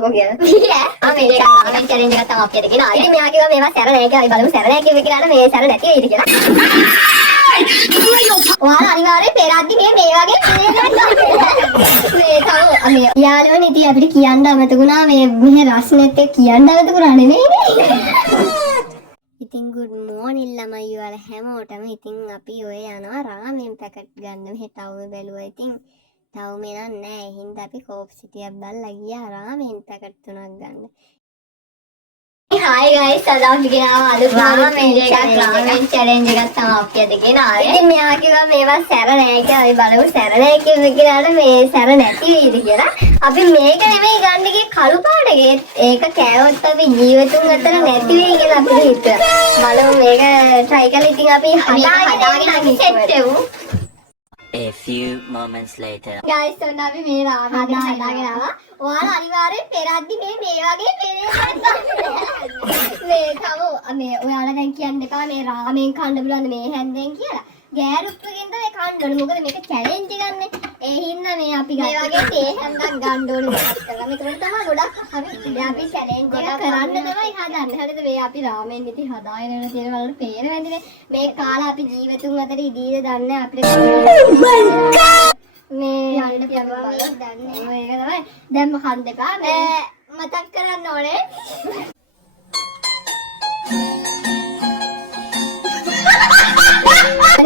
මේ challenge එකක් තමයි අපිට ගෙනා. ඉතින් මෙයා කිව්වා මේවා සැර නැහැ කියලා. අපි බලමු සැර නැහැ කියව කෙනාට මේ සැර නැති වෙයිද කියලා. ඔයාලා අනිවාර්යෙන් පෙරද්දි මේ වගේ මේ තව යාළුවනේ ඉතින් අපිට කියන්න අමතකුණා මේ රස්නෙත් එක්ක කියන්න අමතකුණා නෙමෙයිනේ. ඉතින් good morning ළමයි ඔයාලා හැමෝටම. ඉතින් අපි ඔය යනවා රාමෙන් පැකට් ගන්න. මෙහෙ ටවුම බැලුවා. ඉතින් ටවුම නෑ. ඒ හින්දා අපි කෝප් සිටියක් බල්ලා ගියා රාමෙන් පැකට් 3ක් ගන්න. Hi guys, අද අපි ගෙනාව අලුත් රාමෙන් challenge එකක් තමයි අපි අද ගෙනාවේ. ඉතින් මෙයා කිව්වා මේවා සැර නෑ කියලා. අපි බලමු සැර නෑ කියන කෙනාට මේ සැර නැති වෙයිද කියලා. අපි මේක නෙමෙයි ගන්න ගියේ කළු පාටගේ. ඒක කෑවොත් අපි ජීවිතුන් අතර නැති වෙයි කියලා අපි හිතුවා. බලමු මේක try කරලා ඉතින් අපි හදාගෙන set වෙමු. A few moments later. Guys, ඔන්න අපි මේ රාමෙන් හදාගෙන ආවා. ඔයාලා අනිවාර්යෙන් පෙරද්දි මේ වගේ මේ තව ඔයාලා දැන් කියන්න එපා මේ රාමෙන් කන්න බලන්න මේ හැන්දෙන් කියලා. ගෑරුප්පකින් තමයි කන්න ඕනේ. මොකද මේක challenge එකක්නේ. ඒ හින්දා මේ අපි මේ වගේ තේ හැන්දක් ගන්න ඕනේ දෙයක් කරලා. මේකට තමයි ගොඩක් අපි challenge එක කරන්න තමයි හදන්නේ. හරිද? මේ අපි රාමෙන් ඉතින් හදාගෙන යන තියෙන වලට පේන වැඳිනේ. මේ කාලා අපි ජීවිතුන් අතර ඉදීද දන්නේ අපිට. Oh my god! මේ යන්න කියනවා දන්නේ. මේක තමයි. දැන්ම කන්න එපා. මේ මතක් කරන්න ඕනේ.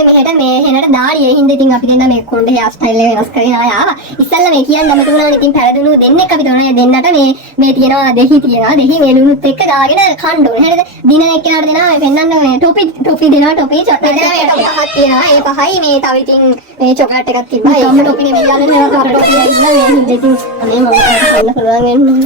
මෙහෙට මේ හෙනට දාඩිය හින්දා ඉතින් අපි දෙන්න මේ කොණ්ඩේ හේර් ස්ටයිල් එක වෙනස් කරගෙන ආවා. ඉස්සල්ලා මේ කියන්න අමතකුණානේ ඉතින් පැරදුණු දෙන්නෙක් අපි තෝරන දෙන්නට මේ තියෙනවා දෙහි තියෙනවා. දෙහි මේ ලුණුත් එක්ක දාගෙන කන්න ඕනේ. හරිද? දින එක්කෙනාට දෙනවා මේ පෙන්නන්න මේ ටොපි දෙනවා. ටොපි චොක්ලට් එකක් තියෙනවා. ඒ පහයි මේ තව ඉතින් මේ චොක්ලට් එකක් තිබ්බා. ඒක ටොපි නෙමෙයි යන්නේ මේවා තව ටොපි ඇවිල්ලා මේ හින්දා ඉතින් අනේ මම කන්න පුළුවන් වෙන්නේ.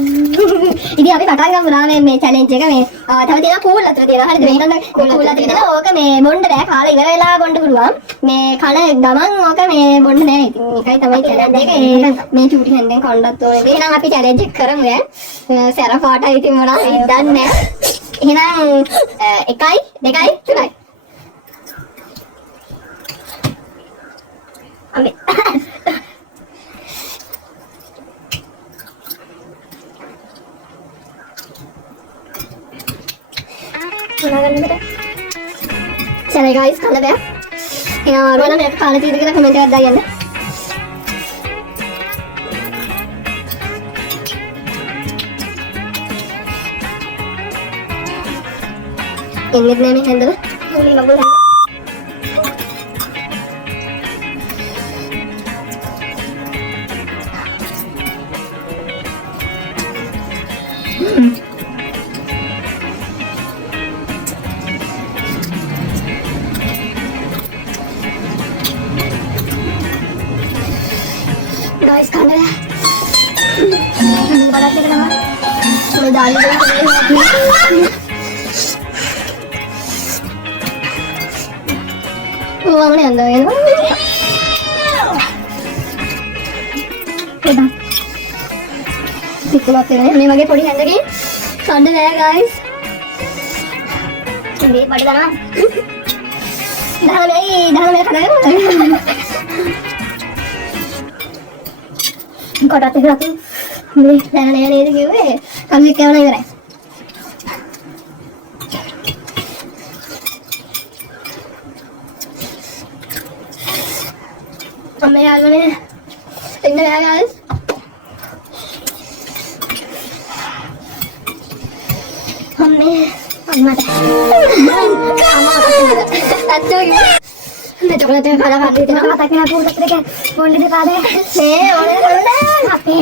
ඉතින් අපි පටන් ගමු රාමෙන් මේ challenge එක මේ තව තියෙනවා කූල් අතර තියෙනවා. හරිද? මේකනම් කූල් අතර තියෙනවා. ඕක මේ බොන්න බෑ. කාලා ඉවර වෙලා බොන්න පුළුවන්. මේ කන ගමන් ඕක මේ බොන්න බෑ. ඉතින් ඒකයි තමයි challenge එක. මේ චූටි හන්දෙන් කන්නත් ඕනේ. එහෙනම් අපි challenge එක කරමු ඈ. සැර පාටයි ඉතින් මොනවා වෙයිද දන්නේ නැහැ. එහෙනම් 1 2 3යි. අපි चलो गाइस खाना बे यार रोना मेरे खाने चीज के कमेंट कर दिया ने इतने में हैंडल नहीं लग रहा गाइस खाना है बड़ा से करना मैं दाल ले वो हमने अंदर है ना पिकल आते हैं मैं मगे थोड़ी अंदर की खाने है गाइस ये बड़ी दाना दाल में खाना है කොටත් එක අපි මේ දැන නේද කිව්වේ අපි කවන ඉවරයි අම්මේ යාළුවනේ ඉන්න බෑ guys අම්මේ අම්මට අච්චෝ मैं चॉकलेट खाना खा रही थी ना माता के ना पूछ सकते क्या बोल दे पा दे से ओले ओले खाते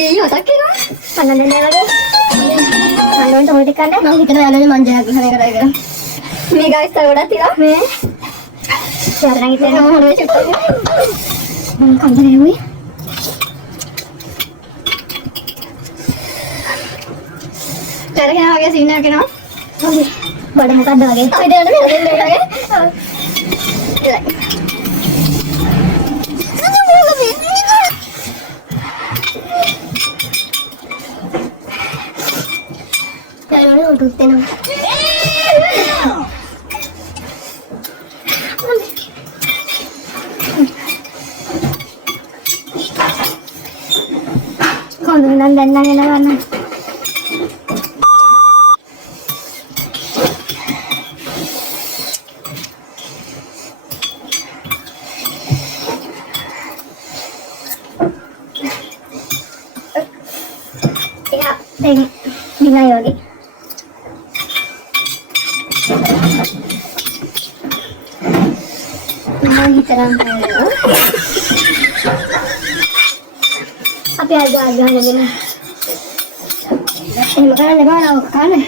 ये ही होता क्या पन्ना ले लगे खाना तो मोटे करना ना कितना वाला जो मंजा खाने का रहेगा मैं गाइस तगड़ा थी ना मैं क्या रंग इतने हम होने चुके हैं कम से हुई चल के आ गया सीन के ना बड़े मुका दे गए तो इधर ले गए चलो उठते ना එහෙනම් දැන් නම් එන ගන්න. Ya, දැන් දිනයි වගේ. මම හිතරම් කරනවා. අපි අද ගහගෙන එහෙම කරන්න බෑ නෝ කන්නේ.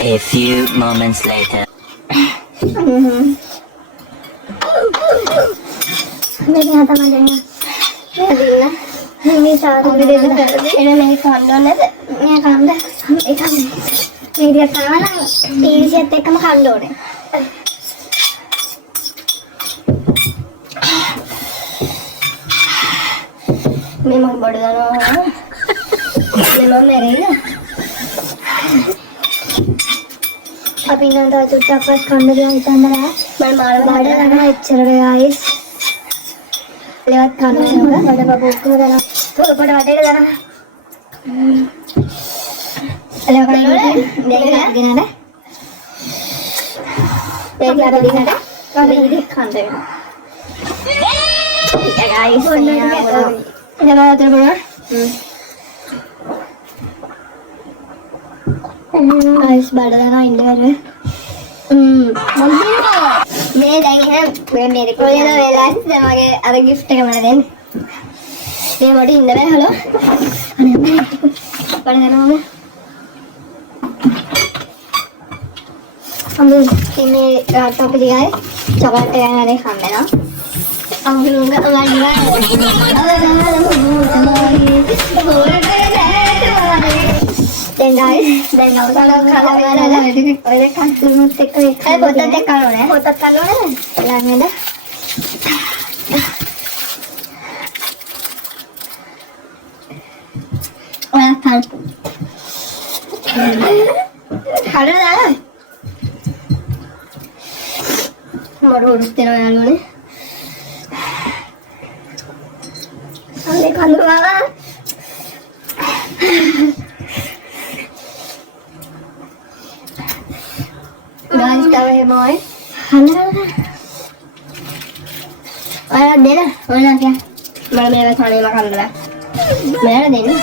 A few moments later. මේක තමයි දෙන්න. දෙන්න. මේ සාරි දෙන්න කරදී. එන මේ කන්න නැද? මේ කන්න. ඒ කන්න. මේ දිහා කරනවා නම් පීරිසියත් එක්කම කන්න ඕනේ. මේ මම බඩ දානවා. මේ මම මෙරෙයිද? අපි නම් තා චුට්ටක්වත් කන්න දෙයක් හිතන්න බෑ. මම මාර බඩ දානවා එච්චර ගායිස්. ලෙවත් කන්න ඕන. බඩ බබුක්කම දානවා. පොඩ වටේට දානවා. එලව කන්න ඕනේ. දෙක දිනන. දෙක අර දිනන. කන්නේ ඉතින් කන්න වෙනවා. ගායිස් එනවා අතර බලන්න. ගායිස් බඩ දානවා ඉන්න බැරුව. මේ දැන් එහෙනම් මේ කොහෙද වෙලා තමගේ අර gift එක මට දෙන්න. මේ මොඩි ඉන්න බෑ හලෝ. අනේ බඩ දානවා. අම්මේ මේ ටොපි දිගයි චොකලට් එක ගානේ කන්නවා. අම්මුලුංග අම්මා දැන් guys දැන් අවසාන කලාවේලා ඔය කන්තුනුත් එක්ක ඒ පොතත් එක්ක කරනෝනේ පොතත් කරනෝනේ ළඟද ඔය කල් හරියද මරුත් දෙනවා යාළුවනේ අනේ කන්දුවා guys tahu hemoy hana ayah dena mana kya mana mere khane makan dala mere dena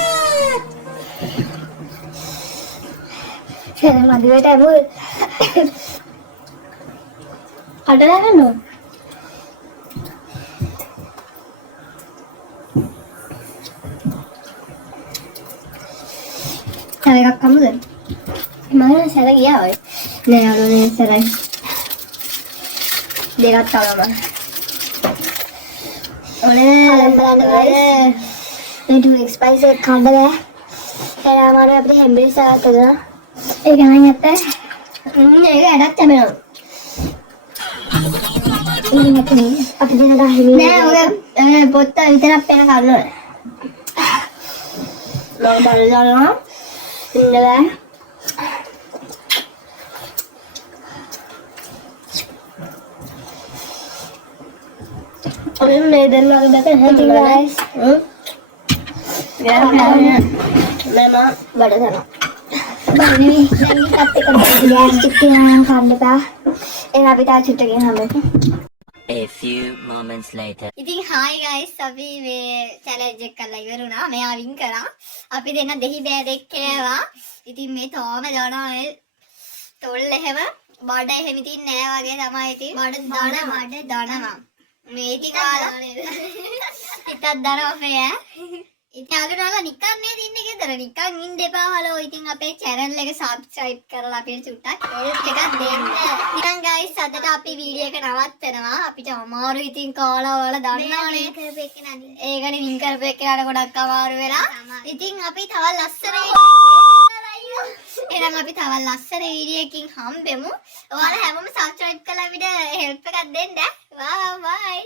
chana madhuweta abu adala kanno cara එකක් කමුද මම සැර ගියා ඔය නෑ අරනේ සැරයි දෙකක් තමයි ඔනේ බලන්න guys මේ ටු ස්පයිස් එක කන්න බෑ එයා මාර අපිට හැම්බරි සාත් දෙනවා ඒක නම් නැත්තේ ඒක ඇඩක් තමයි අපි දෙන ගහන්නේ නෑ ඔය පොත්ත විතරක් පෙන කන්න ඕනේ මම බලනවා ඉන්න බෑ ඔය මේ දෙන්නා දෙක හැටි guys මම බඩ දනවා බඩනේ දැන් ඉස්සත් එක ගෑස්ටික් තියන කන්න බෑ එහෙනම් අපි තා චුට්ටකින් හම්බෙමු A few moments later. ඉතින් hi guys අපි මේ challenge එක කරලා ඉවරුණා මෙයා වින් කරා අපි දෙන්න දෙහි බෑදෙක් කෑවා ඉතින් මේ තෝම දානවා මේ තොල් එහෙම බඩ එහෙම ඉතින් නෑ වගේ තමයි ඉතින් බඩ දානවා මේ ඉතින් කාලා ඉතත් දානවා ෆේ ඉතින් අලුනාලා නිකන් නේද ඉන්නේ ගෙදර නිකන් ඉන්න එපා හලෝ ඉතින් අපේ channel එක subscribe කරලා අපිට චුට්ටක් help එකක් දෙන්න ඉතින් guys අදට අපි වීඩියෝ එක නවත්තනවා අපිට අමාරු ඉතින් කාලා වල දන්නවනේ ඒකනේ වින් කරපු එකකට ගොඩක් අමාරු වෙලා ඉතින් අපි තව ලස්සන එහෙනම් අපි තව ලස්සන වීඩියෝ එකකින් හම්බෙමු ඔයාලා හැමෝම subscribe කරලා අපිට help එකක් දෙන්න bye